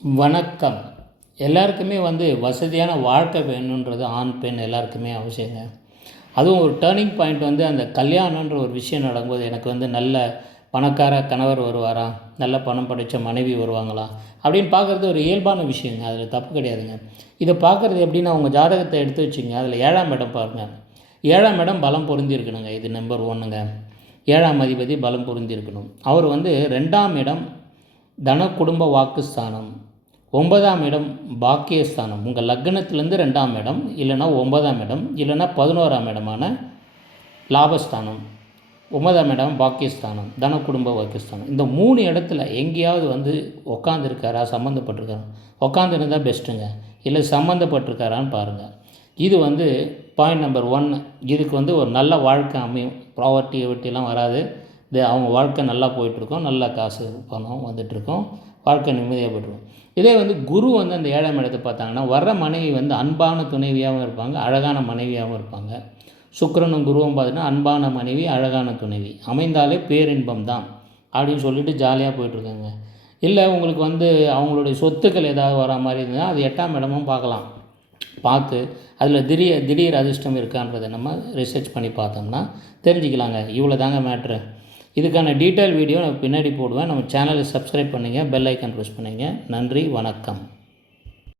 வணக்கம். எல்லாருக்குமே வசதியான வாழ்க்கை வேணுன்றது ஆண், பெண் எல்லாருக்குமே அவசியங்க. அதுவும் ஒரு டர்னிங் பாயிண்ட் அந்த கல்யாணன்ற ஒரு விஷயம் நடக்கும்போது எனக்கு நல்ல பணக்கார கணவர் வருவாரா? நல்ல பணம் படைத்த மனைவி வருவாங்களா? அப்படின்னு பார்க்குறது ஒரு இயல்பான விஷயங்க. அதில் தப்பு கிடையாதுங்க. இதை பார்க்குறது எப்படின்னா, உங்கள் ஜாதகத்தை எடுத்து வச்சுங்க. அதில் 7ஆம் இடம் பாருங்கள். 7ஆம் இடம் பலம் பொருந்தி இருக்கணுங்க. இது நம்பர் 1ங்க. 7ஆம் அதிபதி பலம் பொருந்தி இருக்கணும். அவர் 2ஆம் இடம் தன குடும்ப வாக்குஸ்தானம், 9ஆம் இடம் பாக்கியஸ்தானம். உங்கள் லக்னத்திலேருந்து 2ஆம் இடம், இல்லைனா 9ஆம் இடம், இல்லைனா 11ஆம் இடமான லாபஸ்தானம், 9ஆம் இடம் பாக்கியஸ்தானம், தன குடும்ப வாக்கியஸ்தானம். இந்த 3 இடத்துல எங்கேயாவது உட்காந்துருக்காரா, சம்மந்தப்பட்டிருக்காரா? உட்காந்துருந்தால் பெஸ்ட்டுங்க. இல்லை சம்மந்தப்பட்டிருக்காரான்னு பாருங்கள். இது பாயிண்ட் நம்பர் 1. இதுக்கு ஒரு நல்ல வாழ்க்கை அமையும். ப்ராவர்ட்டி வெட்டிலாம் வராது. இது அவங்க வாழ்க்கை நல்லா போயிட்டுருக்கோம். நல்லா காசு பணம் வந்துட்டுருக்கோம். வாழ்க்கை நிம்மதியாக போய்ட்டுருக்கும். இதே குரு அந்த 7ஆம் இடத்தை பார்த்தாங்கன்னா, வர்ற மனைவி அன்பான துணைவியாகவும் இருப்பாங்க, அழகான மனைவியாகவும் இருப்பாங்க. சுக்கிரனும் குருவும் பார்த்தீங்கன்னா, அன்பான மனைவி, அழகான துணைவி அமைந்தாலே பேரின்பம் தான் அப்படின்னு சொல்லிட்டு ஜாலியாக போயிட்டுருக்காங்க. இல்லை உங்களுக்கு அவங்களுடைய சொத்துக்கள் ஏதாவது வர மாதிரி இருந்ததுன்னா, அது 8ஆம் இடமும் பார்க்கலாம். பார்த்து அதில் திடீர் அதிர்ஷ்டம் இருக்கான்றதை நம்ம ரிசர்ச் பண்ணி பார்த்தோம்னா தெரிஞ்சுக்கலாங்க. இவ்வளோ தாங்க மேட்ரு. இதுக்கான டீட்டெயில் வீடியோ நான் பின்னாடி போடுவேன். நம்ம சேனலை சப்ஸ்கிரைப் பண்ணுங்கள், பெல் ஐக்கான் ப்ரெஸ் பண்ணுங்கள். நன்றி, வணக்கம்.